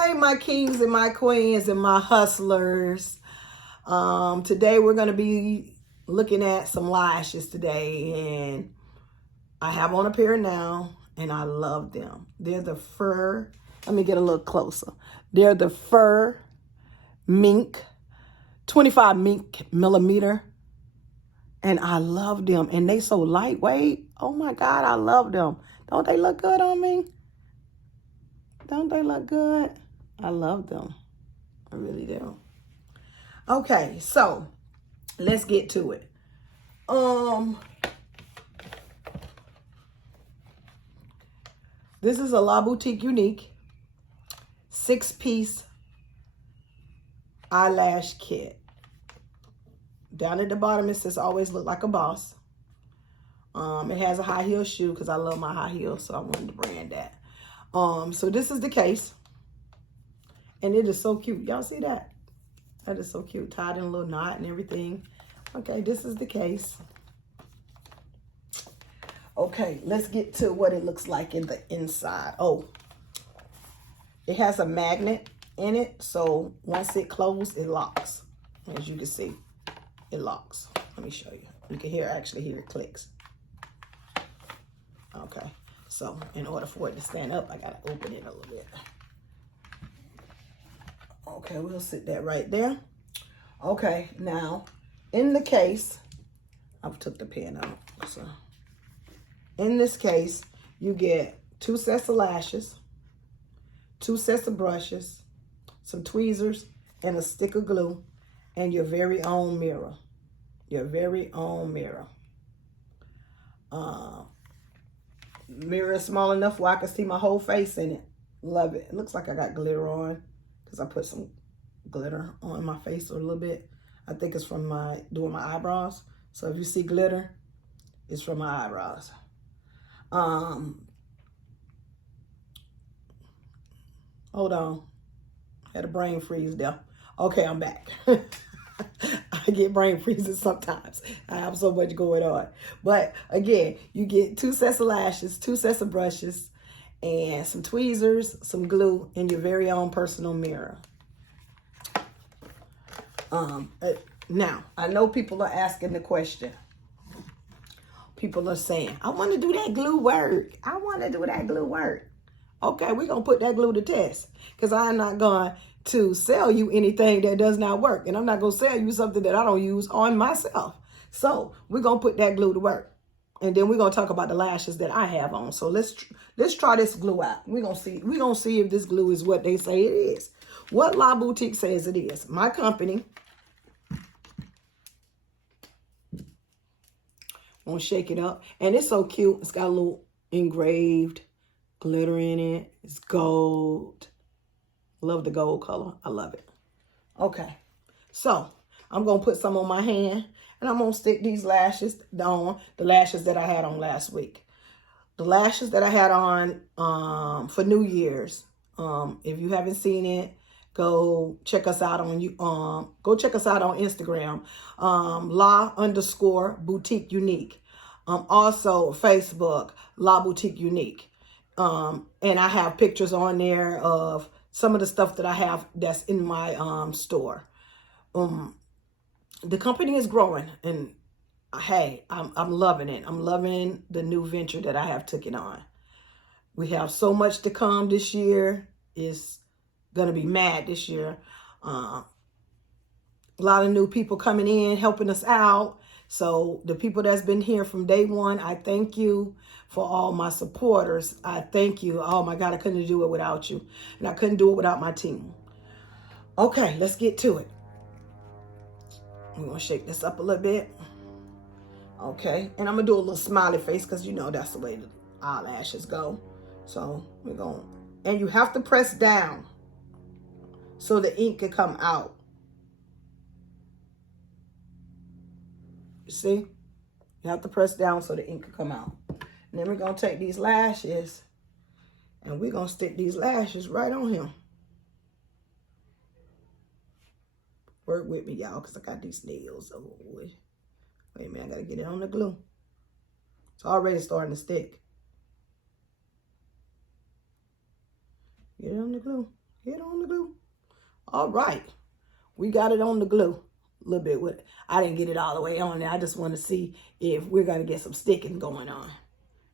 Hey, my kings and my queens and my hustlers. Today we're going to be looking at some lashes today, and I have on a pair now, and I love them. They're the fur. Let me get a little closer. They're the fur mink, 25 mink millimeter, and I love them. And they so lightweight. Oh my God, I love them. Don't they look good on me? Don't they look good? I love them. I really do. Okay, so let's get to it. This is a La Boutiqueunique 6-piece eyelash kit. Down at the bottom it says always look like a boss. It has a high heel shoe because I love my high heels, so I wanted to brand that. So this is the case. And it is so cute. Y'all see that? That is so cute. Tied in a little knot and everything. Okay, this is the case. Okay, let's get to what it looks like in the inside. Oh, it has a magnet in it. So once it closes, it locks. As you can see, it locks. Let me show you. You can actually hear it clicks. Okay, so in order for it to stand up, I gotta open it a little bit. Okay, we'll sit that right there. Okay, now in the case, I've took the pen out. So in this case, you get 2 sets of lashes, 2 sets of brushes, some tweezers, and a stick of glue, and your very own mirror. Your very own mirror. Mirror is small enough where I can see my whole face in it. Love it. It looks like I got glitter on because I put some glitter on my face a little bit. I think it's from doing my eyebrows. So if you see glitter, it's from my eyebrows. Hold on. Had a brain freeze there. Okay, I'm back. I get brain freezes sometimes. I have so much going on. But again, you get 2 sets of lashes, 2 sets of brushes, and some tweezers, some glue, and your very own personal mirror. Now, I know people are asking the question. People are saying, I want to do that glue work. I want to do that glue work. Okay, we're going to put that glue to test, because I'm not going to sell you anything that does not work. And I'm not going to sell you something that I don't use on myself. So we're going to put that glue to work. And then we're going to talk about the lashes that I have on. So let's try this glue out. We're going to see if this glue is what they say it is. What La Boutique says it is. My company. Gonna shake it up. And it's so cute. It's got a little engraved glitter in it. It's gold. Love the gold color. I love it. Okay. So I'm going to put some on my hand. And I'm going to stick these lashes on. The lashes that I had on last week. The lashes that I had on for New Year's. If you haven't seen it, go check us out on Instagram. La_Boutiqueunique. Also Facebook, La Boutiqueunique. And I have pictures on there of some of the stuff that I have that's in my store. The company is growing, and hey, I'm loving it. I'm loving the new venture that I have taken on. We have so much to come this year. It's gonna be mad this year. A lot of new people coming in, helping us out. So the people that's been here from day one, I thank you. For all my supporters, I thank you. Oh my God, I couldn't do it without you. And I couldn't do it without my team. Okay, let's get to it. We're gonna shake this up a little bit. Okay, and I'm gonna do a little smiley face because you know that's the way the eyelashes go. So we're going, and you have to press down so the ink can come out. You see? You have to press down so the ink can come out. And then we're going to take these lashes and we're going to stick these lashes right on him. Work with me, y'all, because I got these nails. Oh, wait a minute, I got to get it on the glue. It's already starting to stick. Get it on the glue. Get on the glue. All right. We got it on the glue. A little bit with it. I didn't get it all the way on there. I just want to see if we're going to get some sticking going on.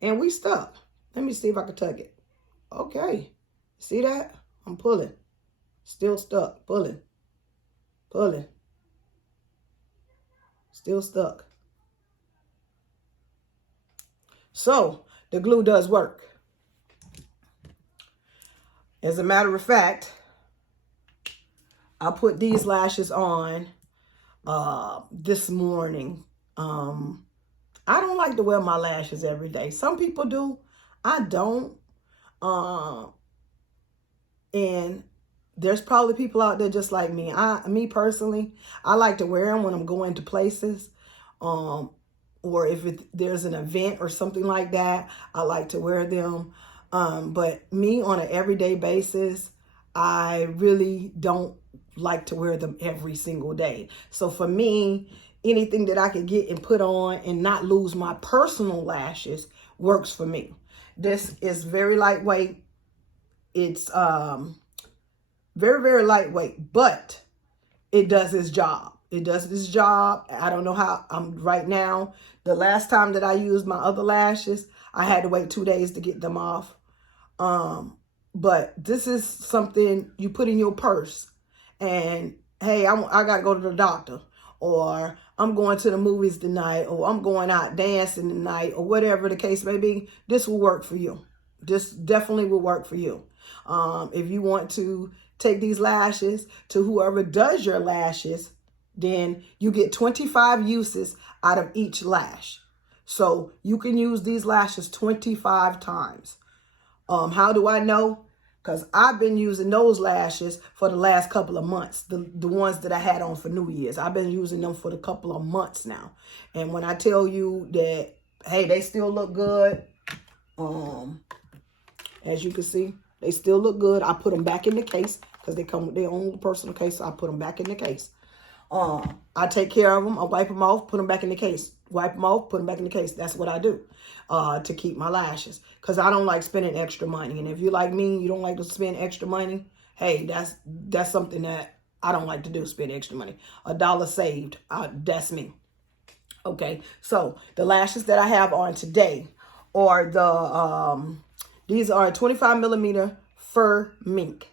And we stuck. Let me see if I can tug it. Okay. See that? I'm pulling. Still stuck. Pulling. Pulling. Still stuck. So, the glue does work. As a matter of fact, I put these lashes on this morning. I don't like to wear my lashes every day. Some people do. I don't. And there's probably people out there just like me. Me personally, I like to wear them when I'm going to places. Or if there's an event or something like that, I like to wear them. But me on an everyday basis, I really don't like to wear them every single day. So for me, anything that I can get and put on and not lose my personal lashes works for me. This is very lightweight. It's very, very lightweight, but it does its job. It does its job. I don't know how right now. The last time that I used my other lashes, I had to wait 2 days to get them off. But this is something you put in your purse. And, hey, I got to go to the doctor. Or I'm going to the movies tonight. Or I'm going out dancing tonight. Or whatever the case may be. This will work for you. This definitely will work for you. If you want to take these lashes to whoever does your lashes, then you get 25 uses out of each lash. So you can use these lashes 25 times. How do I know? Because I've been using those lashes for the last couple of months. The ones that I had on for New Year's. I've been using them for a couple of months now. And when I tell you that, hey, they still look good. As you can see, they still look good. I put them back in the case because they come with their own personal case. So I put them back in the case. I take care of them. I wipe them off, put them back in the case. Wipe them off, put them back in the case. That's what I do to keep my lashes. Because I don't like spending extra money. And if you're like me, you don't like to spend extra money, hey, that's something that I don't like to do, spend extra money. $1 saved, that's me. Okay, so the lashes that I have on today are these are 25 millimeter fur mink.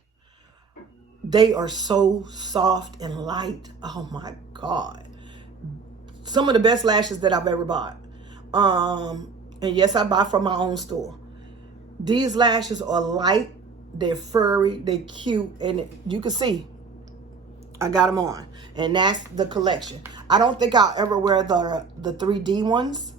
They are so soft and light. Oh my God. Some of the best lashes that I've ever bought. And yes, I buy from my own store. These lashes are light. They're furry. They're cute. And you can see I got them on. And that's the collection. I don't think I'll ever wear the 3D ones.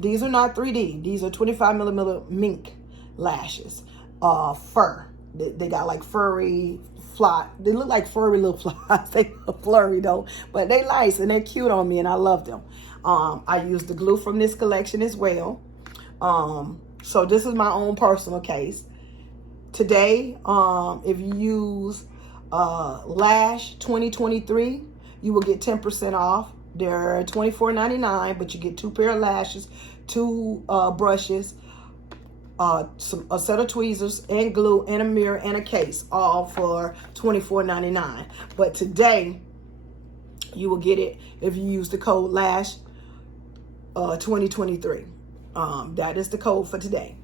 These are not 3D. These are 25 millimeter mink lashes. Fur. They got like furry fly. They look like furry little flies. They look flurry though, but they nice and they're cute on me and I love them. I use the glue from this collection as well. So this is my own personal case. Today, if you use Lash 2023, you will get 10% off. They're $24.99, but you get 2 pair of lashes, 2 brushes, a set of tweezers and glue and a mirror and a case, all for $24.99. But today you will get it if you use the code LASH 2023. That is the code for today.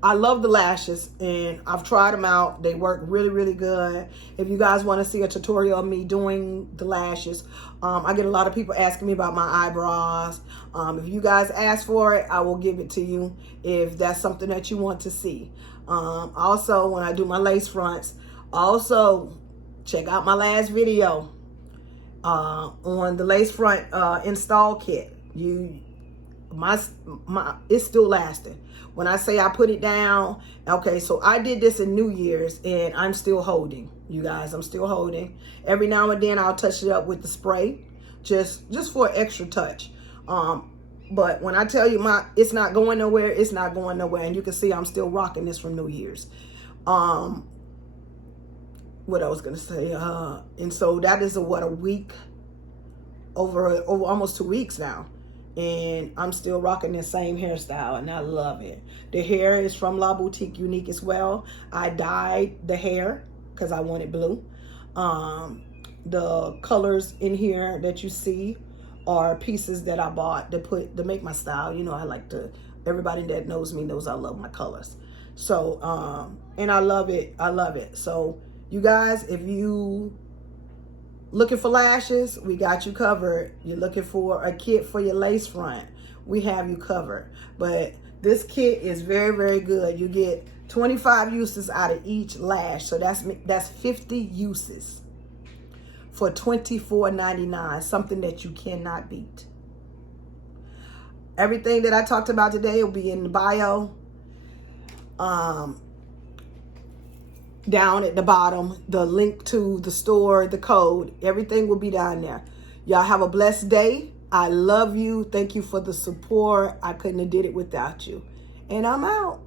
I love the lashes and I've tried them out. They work really, really good. If you guys want to see a tutorial of me doing the lashes, I get a lot of people asking me about my eyebrows. If you guys ask for it, I will give it to you if that's something that you want to see. Also, when I do my lace fronts, also check out my last video on the lace front install kit. It's still lasting. When I say I put it down, okay, so I did this in New Year's and I'm still holding, you guys. I'm still holding. Every now and then I'll touch it up with the spray, just for an extra touch. But when I tell you it's not going nowhere, it's not going nowhere. And you can see I'm still rocking this from New Year's. What I was gonna say, and so that is a week, over almost 2 weeks now. And I'm still rocking the same hairstyle, and I love it. The hair is from Boutiqueunique as well. I dyed the hair because I wanted blue. The colors in here that you see are pieces that I bought to make my style. You know, I like to, everybody that knows me knows I love my colors. So, and I love it. I love it. So you guys, if you looking for lashes, we got you covered. You're looking for a kit for your lace front, we have you covered. But this kit is very, very good. You get 25 uses out of each lash. So that's 50 uses for $24.99, something that you cannot beat. Everything that I talked about today will be in the bio. Down at the bottom, the link to the store, the code, everything will be down there. Y'all have a blessed day. I love you. Thank you for the support. I couldn't have did it without you. And I'm out.